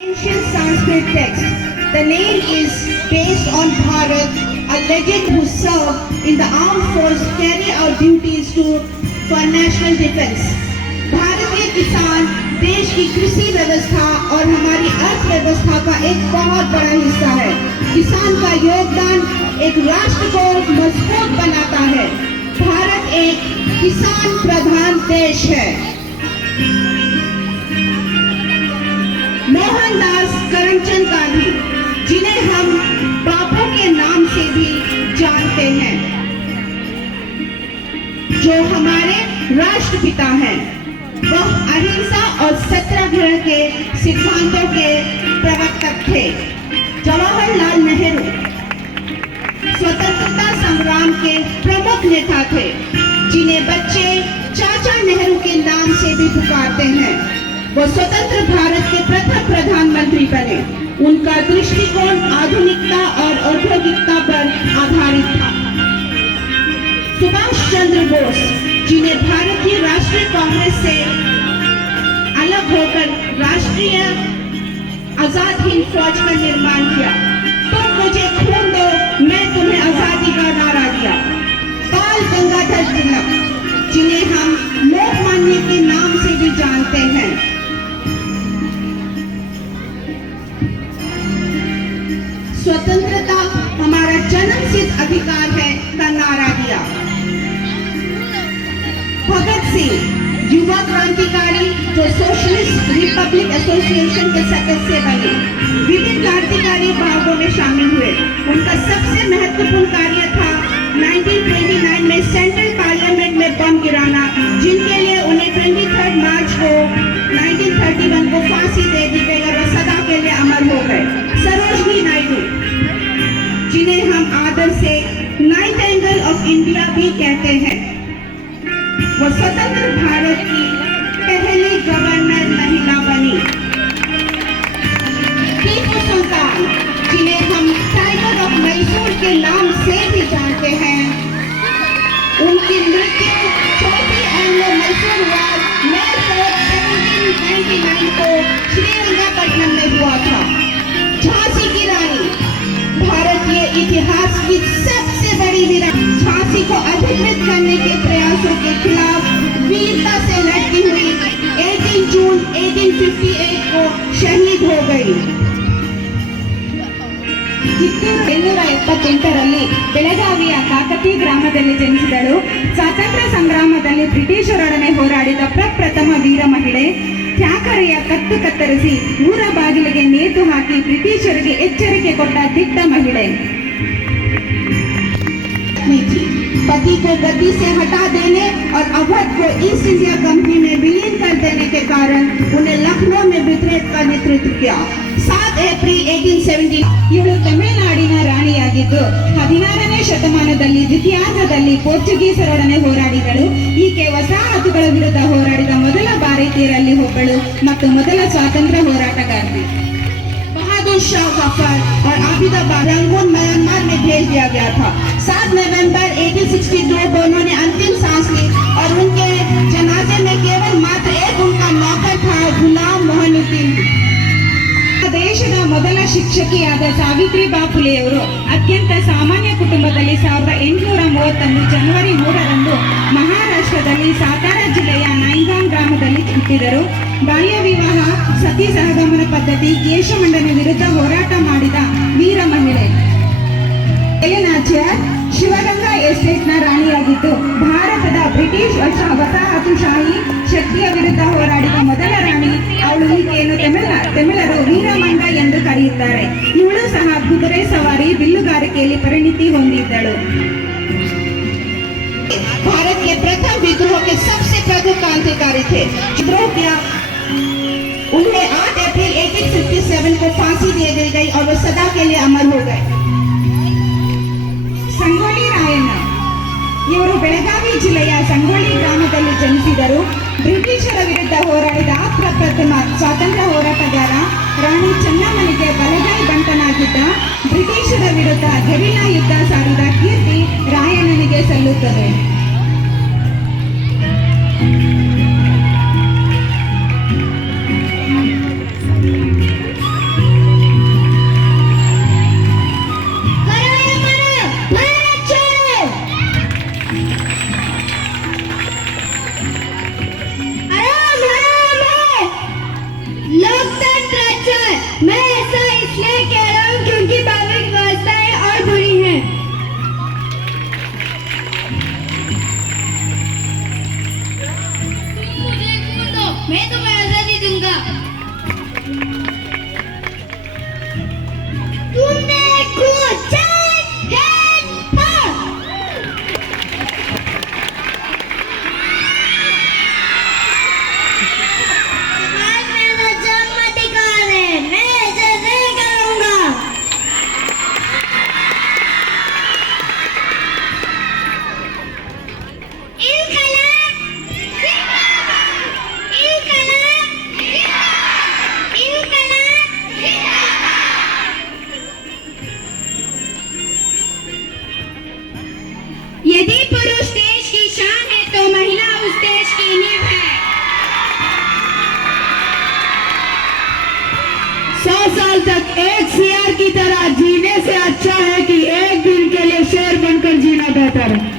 Ancient Sanskrit text. The name is based on Bharat, a legend who served in the armed force carry out duties for national defense. भारतीय किसान देश की कृषि व्यवस्था और हमारी अर्थव्यवस्था का एक बहुत बड़ा हिस्सा है। किसान का योगदान एक राष्ट्र को मजबूत बनाता है। भारत एक किसान प्रधान देश है। मोहनदास करमचंद गांधी, जिन्हें हम बापू के नाम से भी जानते हैं, जो हमारे राष्ट्रपिता हैं, वह अहिंसा और सत्याग्रह के सिद्धांतों के प्रवर्तक थे। जवाहरलाल नेहरू स्वतंत्रता संग्राम के प्रमुख नेता थे, जिन्हें बच्चे चाचा नेहरू के नाम से भी पुकारते हैं। वो स्वतंत्र भारत के प्रथम प्रधानमंत्री बने। उनका दृष्टिकोण आधुनिकता और औद्योगिकता पर आधारित था। सुभाष चंद्र बोस, जिन्हें भारतीय राष्ट्रीय कांग्रेस से अलग होकर राष्ट्रीय आजाद हिंद फौज का निर्माण किया। तुम मुझे खून दो, मैं तुम्हें आजादी का नारा दिया। बाल गंगाधर तिलक, जिन्हें हम लोकमान्य के नाम से भी जानते हैं, स्वतंत्रता हमारा जन्मसिद्ध अधिकार है का नारा दिया। भगत सिंह, युवा क्रांतिकारी, जो सोशलिस्ट रिपब्लिक एसोसिएशन के सदस्य बने, विभिन्न क्रांतिकारी भागों में शामिल हुए। उनका सबसे महत्वपूर्ण कार्य था 1929 में सेंट्रल पार्लियामेंट में बम गिराना, जिनके लिए उन्हें 23 मार्च को 1931 को फांसी दे दी गई और सदा के लिए अमर हो गए। सरोजिनी नायडू, जिन्हें हम आदर से नाइटिंगेल ऑफ इंडिया भी कहते हैं, वो स्वतंत्र भारत की पहली गवर्नर महिला बनी। टीपू सुल्तान, जिन्हें हम टाइगर ऑफ मैसूर के नाम से भी जानते हैं, उनकी मृत्यु छोटी एंग्लो मैसूर वार मई 1799 को श्रीरंगपट्टनम में हुआ था। झांसी की रानी, भारतीय इतिहास की सबसे बड़ी वीरानी, झांसी को अधिकृत करने के प्रयासों के खिलाफ वीरता से लड़ती हुई 18 जून 1858 को शहीद हो गई। ಕಿತ್ತೂರು 1778ರಲ್ಲಿ ಬೆಳಗಾವಿಯ ಕಾಕತಿ ಗ್ರಾಮದಲ್ಲಿ ಜನಿಸಿದಳು. ಸ್ವಾತಂತ್ರ್ಯ ಸಂಗ್ರಾಮದಲ್ಲಿ ಬ್ರಿಟಿಷರೊಡನೆ ಹೋರಾಡಿದ ಪ್ರಪ್ರಥಮ ವೀರ ಮಹಿಳೆ. ಠಾಕರೆಯ ಕತ್ತು ಕತ್ತರಿಸಿ ಊರ ಬಾಗಿಲಿಗೆ ನೇತು ಹಾಕಿ ಬ್ರಿಟಿಷರಿಗೆ ಎಚ್ಚರಿಕೆ ಕೊಟ್ಟ ದಿಟ್ಟ ಮಹಿಳೆ. पति को गद्दी से हटा देने और अवध को ईस्ट इंडिया कंपनी में विलीन कर देने के कारण उन्हें लखनऊ में विद्रोह का नेतृत्व किया। 7 ಏಪ್ರಿಲ್ 1870 ಇವಳು ತಮಿಳುನಾಡಿನ ರಾಣಿಯಾಗಿದ್ದು 16ನೇ ಶತಮಾನದಲ್ಲಿ ದ್ವಿತೀಯಾರ್ಧದಲ್ಲಿ ಪೋರ್ಚುಗೀಸರೊಡನೆ ಹೋರಾಡಿದಳು. ಈಕೆ ವಸಾಹತುಗಳ ವಿರುದ್ಧ ಹೋರಾಡಿದ ಮೊದಲ ಭಾರತೀಯರಲ್ಲಿ ಒಬ್ಬಳು ಮತ್ತು ಮೊದಲ ಸ್ವಾತಂತ್ರ್ಯ ಹೋರಾಟಗಾರ್ತಿ. बहादुर शाह जफर और आबिदा रंगून म्यांमार में भेज दिया गया था। 7 नवंबर 1862 दोनों ने अंतिम सांस ली और उनके जनाजे में केवल मात्र एक उनका नौकर था, गुलाम मोहनुद्दीन। ದೇಶದ ಮೊದಲ ಶಿಕ್ಷಕಿಯಾದ ಸಾವಿತ್ರಿಬಾ ಫುಲೆಯವರು ಅತ್ಯಂತ ಸಾಮಾನ್ಯ ಕುಟುಂಬದಲ್ಲಿ 1830 ಜನವರಿ 3ರಂದು ಮಹಾರಾಷ್ಟ್ರದಲ್ಲಿ ಸಾತಾರಾ ಜಿಲ್ಲೆಯ ನೈಗಾಂ ಗ್ರಾಮದಲ್ಲಿ ಹುಟ್ಟಿದರು. ಬಾಲ್ಯ ವಿವಾಹ, ಸತಿ ಸಹಗಮನ ಪದ್ಧತಿ, ಕೇಶಮಂಡನ ವಿರುದ್ಧ ಹೋರಾಟ ಮಾಡಿದ ವೀರ ಮಹಿಳೆ. ಎಲೆನಾಚಿಯರ್ ಶಿವಗಂಗಾ ಎಸ್ಟೇಟ್ನ ರಾಣಿಯಾಗಿದ್ದು ಭಾರತದ ಬ್ರಿಟಿಷ್ ವಸಾಹತುಶಾಹಿ ಶಕ್ತಿಯ ವಿರುದ್ಧ ಹೋರಾಡಿದ ಮೊದಲ ರಾಣಿ ಅವಳು. ಈಕೆಯನ್ನು ತಮಿಳರು ವೀರಮಂಗ ಎಂದು ಕರೆಯುತ್ತಾರೆ. ಇವಳು ಸಹ ಕುದುರೆ ಸವಾರಿ, ಬಿಲ್ಲುಗಾರಿಕೆಯಲ್ಲಿ ಪರಿಣಿತಿ ಹೊಂದಿದ್ದಳು. भारत के प्रथम विद्रोह के सबसे प्रमुख क्रांतिकारी थे। विद्रोह किया, उन्हें 8 अप्रैल 1857 को फांसी दे दी गई और वो सदा के लिए अमर हो गए। ಸಂಗೊಳ್ಳಿ ರಾಯಣ್ಣ ಇವರು ಬೆಳಗಾವಿ ಜಿಲ್ಲೆಯ ಸಂಗೊಳ್ಳಿ ಗ್ರಾಮದಲ್ಲಿ ಜನಿಸಿದರು. ಬ್ರಿಟಿಷರ ವಿರುದ್ಧ ಹೋರಾಡಿದ ಪ್ರಪ್ರಥಮ ಸ್ವಾತಂತ್ರ್ಯ ಹೋರಾಟಗಾರ. ರಾಣಿ ಚೆನ್ನಮ್ಮನಿಗೆ ಬಲಗೈ ಬಂಟನಾಗಿದ್ದ. ಬ್ರಿಟಿಷರ ವಿರುದ್ಧ ಗೆರಿಲ್ಲಾ ಯುದ್ಧ ಸಾರಿದ ಕೀರ್ತಿ ರಾಯಣ್ಣನಿಗೆ ಸಲ್ಲುತ್ತದೆ. मैं ऐसा इसलिए कह रहा हूँ क्योंकि कानून व्यवस्थाएं और बुरी हैं। तुम मुझे खून दो, मैं तुम्हें आजादी दूंगा। तुमने खून यदि पुरुष देश की शान है तो महिला उस देश की नींव है। 100 साल तक एक शेर की तरह जीने से अच्छा है कि एक दिन के लिए शेर बनकर जीना बेहतर है।